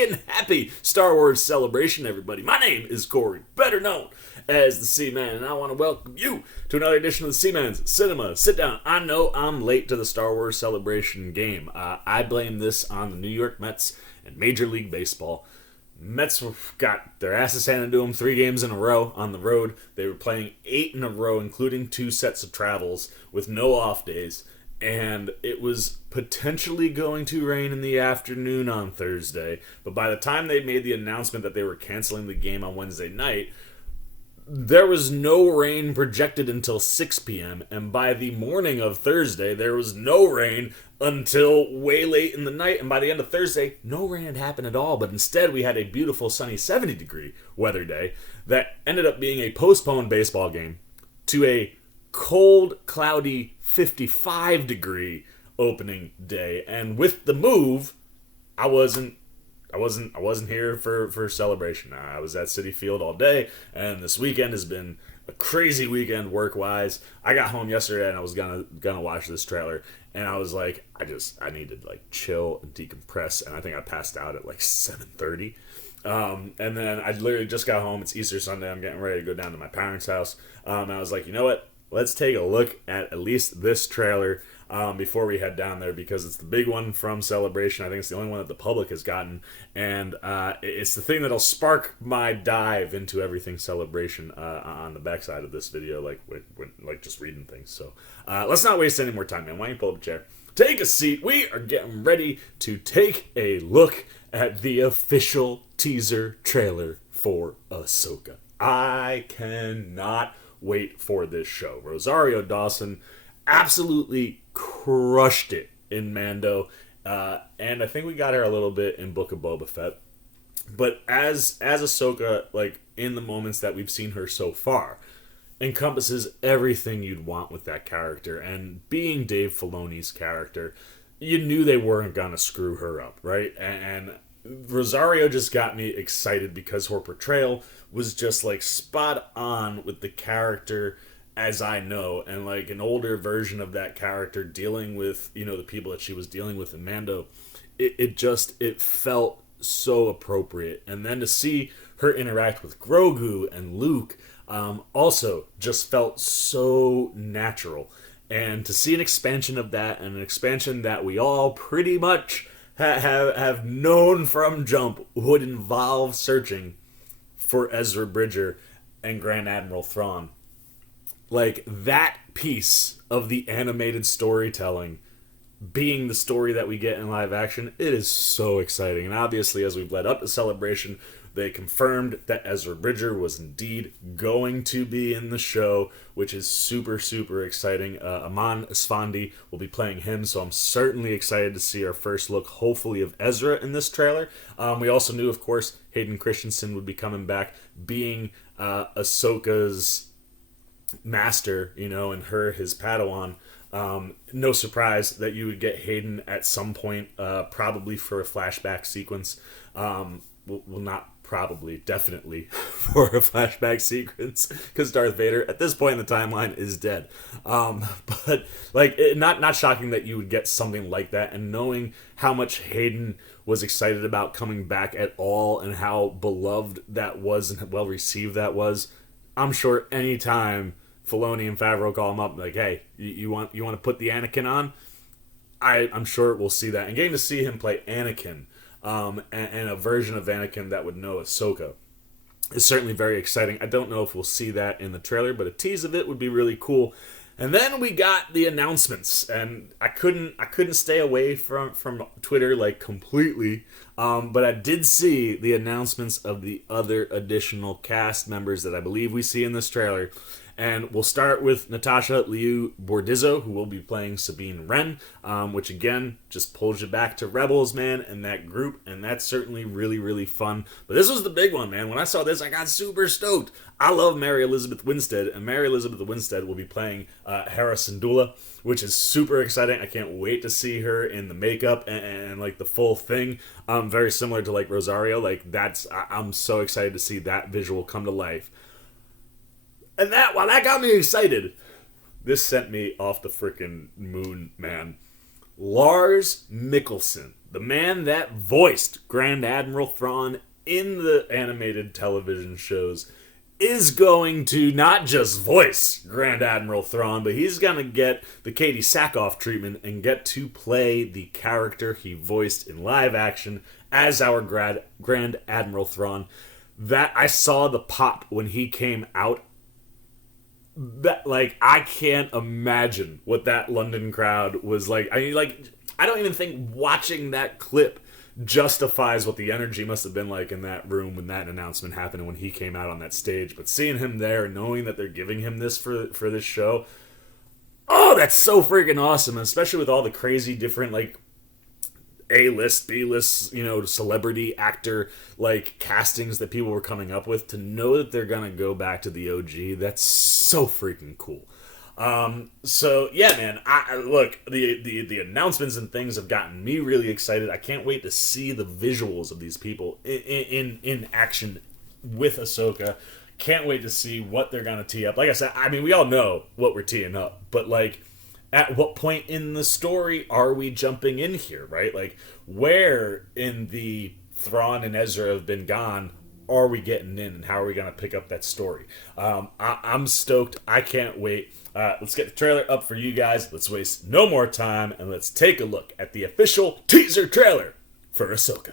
and happy Star Wars Celebration, everybody. My name is Corey, better known as the Seaman, and I want to welcome you to another edition of the Seaman's Cinema Sit Down. I know I'm late to the Star Wars Celebration game. I blame this on the New York Mets and Major League Baseball. Mets got their asses handed to them 3 games in a row on the road. They were playing 8 in a row, including 2 sets of travels with no off days. And it was potentially going to rain in the afternoon on Thursday. But by the time they made the announcement that they were canceling the game on Wednesday night, there was no rain projected until 6 p.m. And by the morning of Thursday, there was no rain until way late in the night. And by the end of Thursday, no rain had happened at all. But instead, we had a beautiful sunny 70-degree weather day that ended up being a postponed baseball game to a cold, cloudy 55-degree opening day. And with the move, I wasn't here for celebration. I was at Citi Field all day, and this weekend has been a crazy weekend work-wise. I got home yesterday and I was gonna watch this trailer, and I was like, I need to like chill and decompress, and I think I passed out at like 7:30. And then I literally just got home. It's Easter Sunday. I'm getting ready to go down to my parents' house. And I was like, you know what? Let's take a look at least this trailer before we head down there, because it's the big one from Celebration. I think it's the only one that the public has gotten, and it's the thing that'll spark my dive into everything Celebration on the backside of this video, like just reading things. So let's not waste any more time, man. Why don't you pull up a chair, take a seat? We are getting ready to take a look at the official teaser trailer for Ahsoka. I cannot wait for this show. Rosario Dawson absolutely crushed it in Mando, and I think we got her a little bit in Book of Boba Fett. But as Ahsoka, like in the moments that we've seen her so far, encompasses everything you'd want with that character. And being Dave Filoni's character, you knew they weren't gonna screw her up, right? And Rosario just got me excited because her portrayal was just like spot on with the character as I know, and like an older version of that character dealing with, you know, the people that she was dealing with in Mando. It felt so appropriate. And then to see her interact with Grogu and Luke also just felt so natural. And to see an expansion of that, and an expansion that we all pretty much have known from jump would involve searching for Ezra Bridger and Grand Admiral Thrawn. Like, that piece of the animated storytelling being the story that we get in live action, it is so exciting. And obviously, as we've led up to Celebration, they confirmed that Ezra Bridger was indeed going to be in the show, which is super, super exciting. Aman Esfandi will be playing him, so I'm certainly excited to see our first look, hopefully, of Ezra in this trailer. We also knew, of course, Hayden Christensen would be coming back, being Ahsoka's master, you know, and her his Padawan. No surprise that you would get Hayden at some point, probably for a flashback sequence. Well, not probably, definitely for a flashback sequence, because Darth Vader at this point in the timeline is dead. But like, not shocking that you would get something like that, and knowing how much Hayden was excited about coming back at all, and how beloved that was and well received that was, I'm sure anytime Filoni and Favreau call him up like, hey, you want to put the Anakin on? I'm sure we'll see that. And getting to see him play Anakin, and a version of Anakin that would know Ahsoka, is certainly very exciting. I don't know if we'll see that in the trailer, but a tease of it would be really cool. And then we got the announcements, and I couldn't stay away from Twitter like completely, but I did see the announcements of the other additional cast members that I believe we see in this trailer. And we'll start with Natasha Liu Bordizzo, who will be playing Sabine Wren, which again just pulls you back to Rebels, man, and that group, and that's certainly really, really fun. But this was the big one, man. When I saw this, I got super stoked. I love Mary Elizabeth Winstead, and Mary Elizabeth Winstead will be playing Hera Syndulla, which is super exciting. I can't wait to see her in the makeup and like the full thing. Very similar to like Rosario. Like, I'm so excited to see that visual come to life. And while that got me excited, this sent me off the freaking moon, man. Lars Mikkelsen, the man that voiced Grand Admiral Thrawn in the animated television shows, is going to not just voice Grand Admiral Thrawn, but he's going to get the Katie Sackhoff treatment and get to play the character he voiced in live action as our Grand Admiral Thrawn. That I saw the pop when he came out. That, like, I can't imagine what that London crowd was like. I mean, like, I don't even think watching that clip justifies what the energy must have been like in that room when that announcement happened and when he came out on that stage. But seeing him there and knowing that they're giving him this for this show, oh, that's so freaking awesome. Especially with all the crazy different, like, A-list, B-list, you know, celebrity actor, like, castings that people were coming up with. To know that they're gonna go back to the OG, that's so freaking cool. So yeah, man, look, the announcements and things have gotten me really excited. I can't wait to see the visuals of these people in action with Ahsoka. Can't wait to see what they're gonna tee up. Like I said, I mean, we all know what we're teeing up, but, like, at what point in the story are we jumping in here, right? Like, where in the Thrawn and Ezra have been gone are we getting in, and how are we going to pick up that story? I'm stoked. I can't wait. Let's get the trailer up for you guys. Let's waste no more time, and let's take a look at the official teaser trailer for Ahsoka.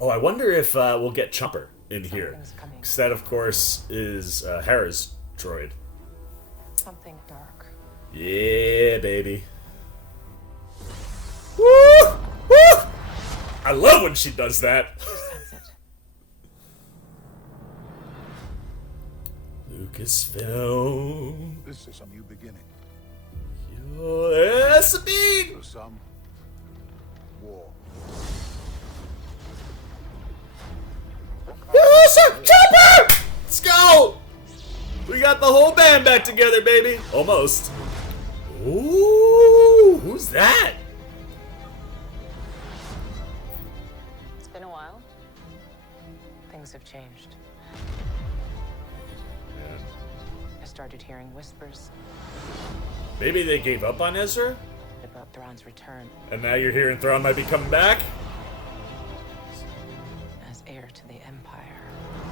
Oh, I wonder if we'll get Chopper in here. Because that, of course, is Hera's droid. Something dark. Yeah, baby. Woo! Woo! I love when she does that. Lucasfilm. This is a new beginning. Yo, Sabine! For some, war. Yes, sir! Chopper! Let's go! We got the whole band back together, baby. Almost. Ooh, who's that? It's been a while. Things have changed. I started hearing whispers Maybe they gave up on Ezra? about Thrawn's return And now you're hearing Thrawn might be coming back? as heir to the Empire.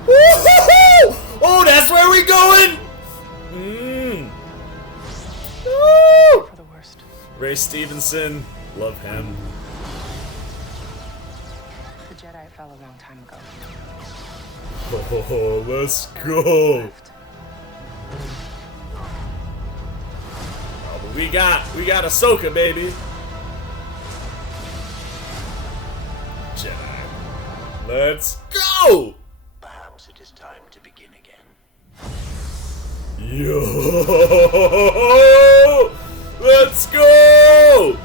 Woo-hoo-hoo! Oh, that's where we going? Woo! For the worst. Ray Stevenson, love him. The Jedi fell a long time ago. Oh, let's go. Left. Oh, but we got Ahsoka, baby. Jedi. Let's go. Perhaps it is time to begin again. Yo! Let's go!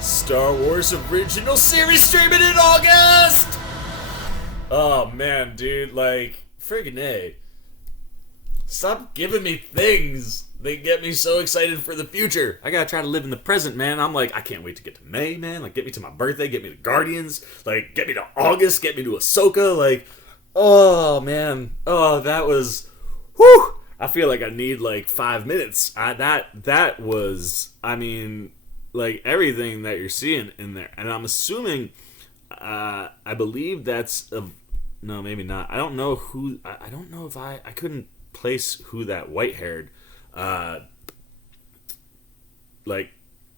Star Wars Original Series streaming in August! Oh man, dude, like, friggin' A. Stop giving me things. They get me so excited for the future. I gotta try to live in the present, man. I'm like, I can't wait to get to May, man. Like, get me to my birthday, get me to Guardians. Like, get me to August, get me to Ahsoka. Like, oh man. Oh, that was... Whew! I feel like I need like 5 minutes. That was, I mean, like everything that you're seeing in there. And I'm assuming, I believe that's, no, maybe not. I don't know who, I don't know if I couldn't place who that white-haired, who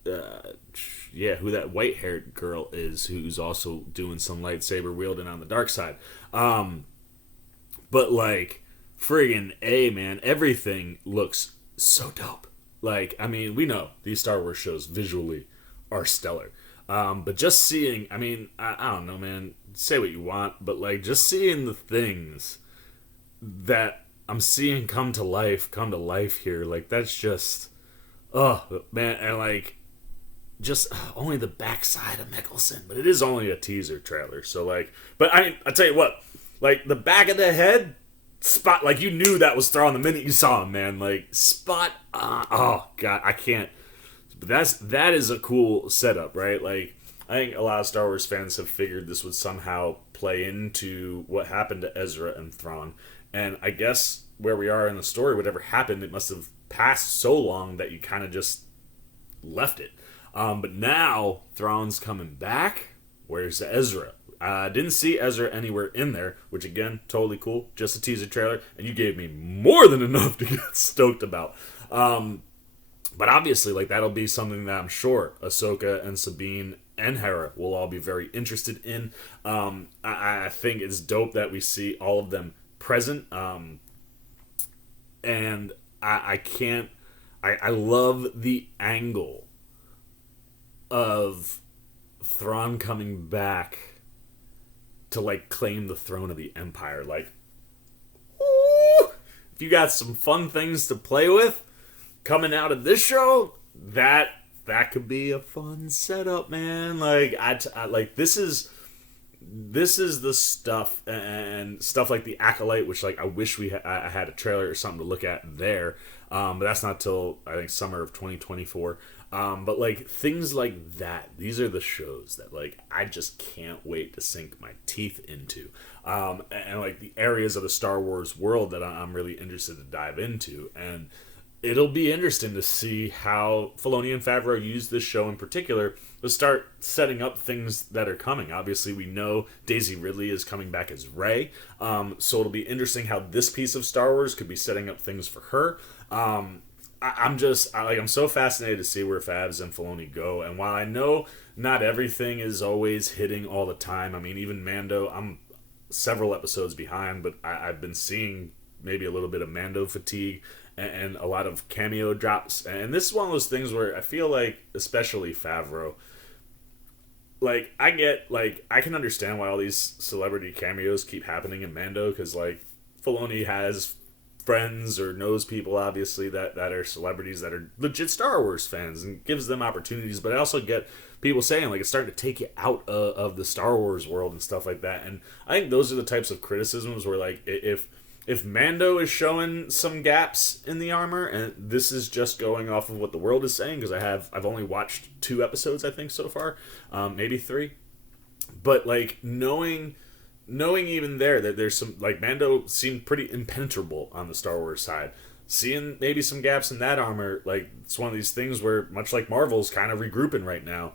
that white-haired girl is, who's also doing some lightsaber wielding on the dark side. But like, friggin' A, man, everything looks so dope. Like, I mean, we know these Star Wars shows visually are stellar. But just seeing, I mean, I don't know, man, say what you want, but like, just seeing the things that I'm seeing come to life here, like, that's just, oh, man, and like, just only the backside of Mickelson, but it is only a teaser trailer, so like, but I tell you what, like, the back of the head, spot, like, you knew that was Thrawn the minute you saw him, man, like, spot on. Oh god, I can't. But that is a cool setup, right? Like, I think a lot of Star Wars fans have figured this would somehow play into what happened to Ezra and Thrawn, and I guess where we are in the story, whatever happened, it must have passed so long that you kind of just left it. But now Thrawn's coming back. Where's Ezra? I didn't see Ezra anywhere in there, which again, totally cool. Just a teaser trailer, and you gave me more than enough to get stoked about. But obviously, like, that'll be something that I'm sure Ahsoka and Sabine and Hera will all be very interested in. I think it's dope that we see all of them present. And I love the angle of Thrawn coming back to, like, claim the throne of the Empire. Like, woo! If you got some fun things to play with coming out of this show, that could be a fun setup, man. Like, I like, this is the stuff, and stuff like the Acolyte, which, like, I wish I had a trailer or something to look at there. But that's not till, I think, summer of 2024. But, like, things like that, these are the shows that, like, I just can't wait to sink my teeth into. And like, the areas of the Star Wars world that I'm really interested to dive into. And it'll be interesting to see how Filoni and Favreau use this show in particular to start setting up things that are coming. Obviously, we know Daisy Ridley is coming back as Rey. So it'll be interesting how this piece of Star Wars could be setting up things for her. I'm so fascinated to see where Favs and Filoni go. And while I know not everything is always hitting all the time, I mean, even Mando, I'm several episodes behind, but I've been seeing maybe a little bit of Mando fatigue and a lot of cameo drops. And this is one of those things where I feel like, especially Favreau, like, I can understand why all these celebrity cameos keep happening in Mando, because, like, Filoni has friends or knows people, obviously, that are celebrities that are legit Star Wars fans, and gives them opportunities. But I also get people saying, like, it's starting to take you out of the Star Wars world and stuff like that. And I think those are the types of criticisms where, like, if Mando is showing some gaps in the armor, and this is just going off of what the world is saying, because I've only watched 2 episodes, I think, so far, maybe 3, but, like, knowing even there that there's some, like, Mando seemed pretty impenetrable on the Star Wars side. Seeing maybe some gaps in that armor, like, it's one of these things where, much like Marvel's kind of regrouping right now.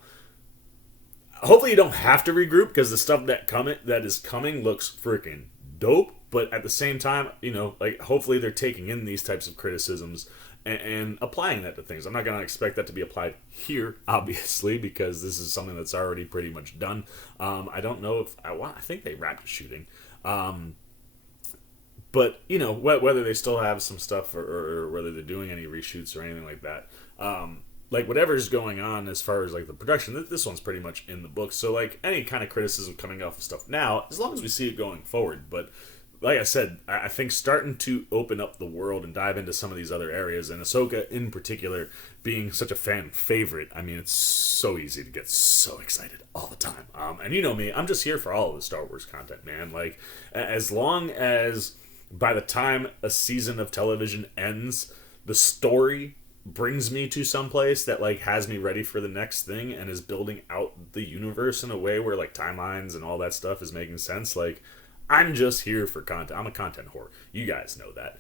Hopefully you don't have to regroup, because the stuff that is coming looks freaking dope. But at the same time, you know, like, hopefully they're taking in these types of criticisms and applying that to things. I'm not going to expect that to be applied here, obviously, because this is something that's already pretty much done. I don't know if I think they wrapped shooting. But, you know, whether they still have some stuff or whether they're doing any reshoots or anything like that. Like, whatever's going on as far as, like, the production, this one's pretty much in the books. So, like, any kind of criticism coming off of stuff now, as long as we see it going forward. But like I said, I think starting to open up the world and dive into some of these other areas, and Ahsoka in particular being such a fan favorite, I mean, it's so easy to get so excited all the time. And you know me, I'm just here for all of the Star Wars content, man. Like, as long as by the time a season of television ends, the story brings me to some place that, like, has me ready for the next thing and is building out the universe in a way where, like, timelines and all that stuff is making sense, like, I'm just here for content. I'm a content whore. You guys know that.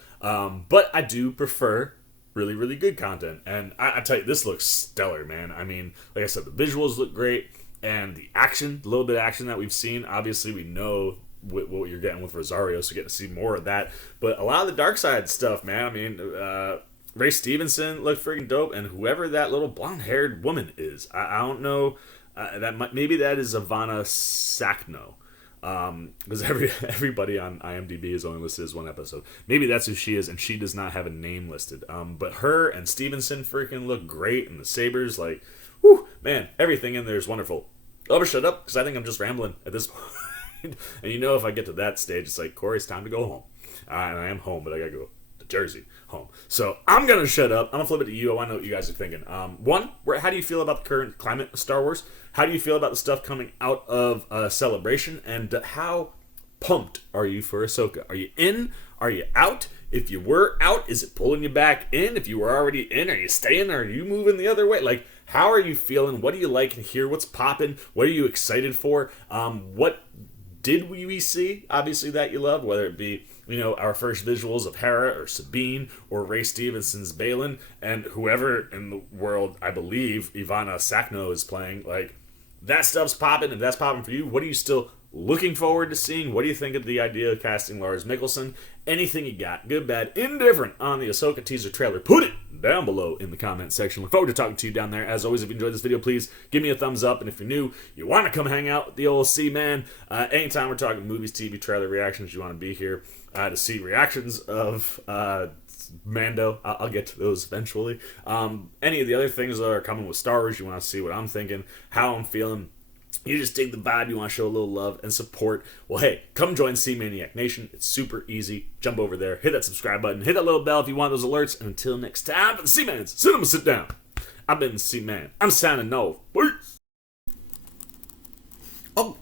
But I do prefer really, really good content. And I tell you, this looks stellar, man. I mean, like I said, the visuals look great. And the action, the little bit of action that we've seen, obviously we know what you're getting with Rosario, so get to see more of that. But a lot of the dark side stuff, man. I mean, Ray Stevenson looked freaking dope. And whoever that little blonde-haired woman is, I don't know. Maybe that is Ivana Sakno. Because everybody on IMDb is only listed as one episode. Maybe that's who she is, and she does not have a name listed. But her and Stevenson freaking look great, and the sabers, like, whew, man, everything in there is wonderful. I'll ever shut up, because I think I'm just rambling at this point. And you know, if I get to that stage, it's like, Corey, it's time to go home. And I am home, but I gotta go to Jersey home. So I'm gonna shut up. I'm gonna flip it to you. I want to know what you guys are thinking. One, how do you feel about the current climate of Star Wars? How do you feel about the stuff coming out of Celebration? And how pumped are you for Ahsoka? Are you in? Are you out? If you were out, is it pulling you back in? If you were already in, are you staying? Are you moving the other way? Like, how are you feeling? What do you like and hear? What's popping? What are you excited for? What did we see, obviously, that you love, whether it be, our first visuals of Hera or Sabine or Ray Stevenson's Balin and whoever in the world, I believe, Ivana Sakno is playing. Like, that stuff's popping. If that's popping for you, what are you still looking forward to seeing? What do you think of the idea of casting Lars Mikkelsen? Anything you got, good, bad, indifferent, on the Ahsoka teaser trailer, put it down below in the comment section. Look forward to talking to you down there. As always, if you enjoyed this video, please give me a thumbs up. And if you're new, you want to come hang out with the old C-Man, anytime we're talking movies, TV, trailer reactions, you want to be here to see reactions of Mando. I'll get to those eventually. Any of the other things that are coming with Star Wars, you want to see what I'm thinking, how I'm feeling. You just dig the vibe, you want to show a little love and support. Well, hey, come join C-Maniac Nation. It's super easy. Jump over there, hit that subscribe button, hit that little bell if you want those alerts. And until next time, for the C-Mans, Cinema Sit Down. I've been the C-Man. I'm signing off. Peace. Oh,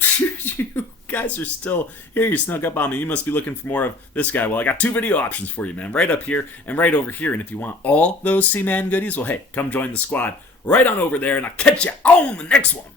you guys are still here. You snuck up on me. You must be looking for more of this guy. Well, I got 2 video options for you, man. Right up here and right over here. And if you want all those C-Man goodies, well, hey, come join the squad right on over there. And I'll catch you on the next one.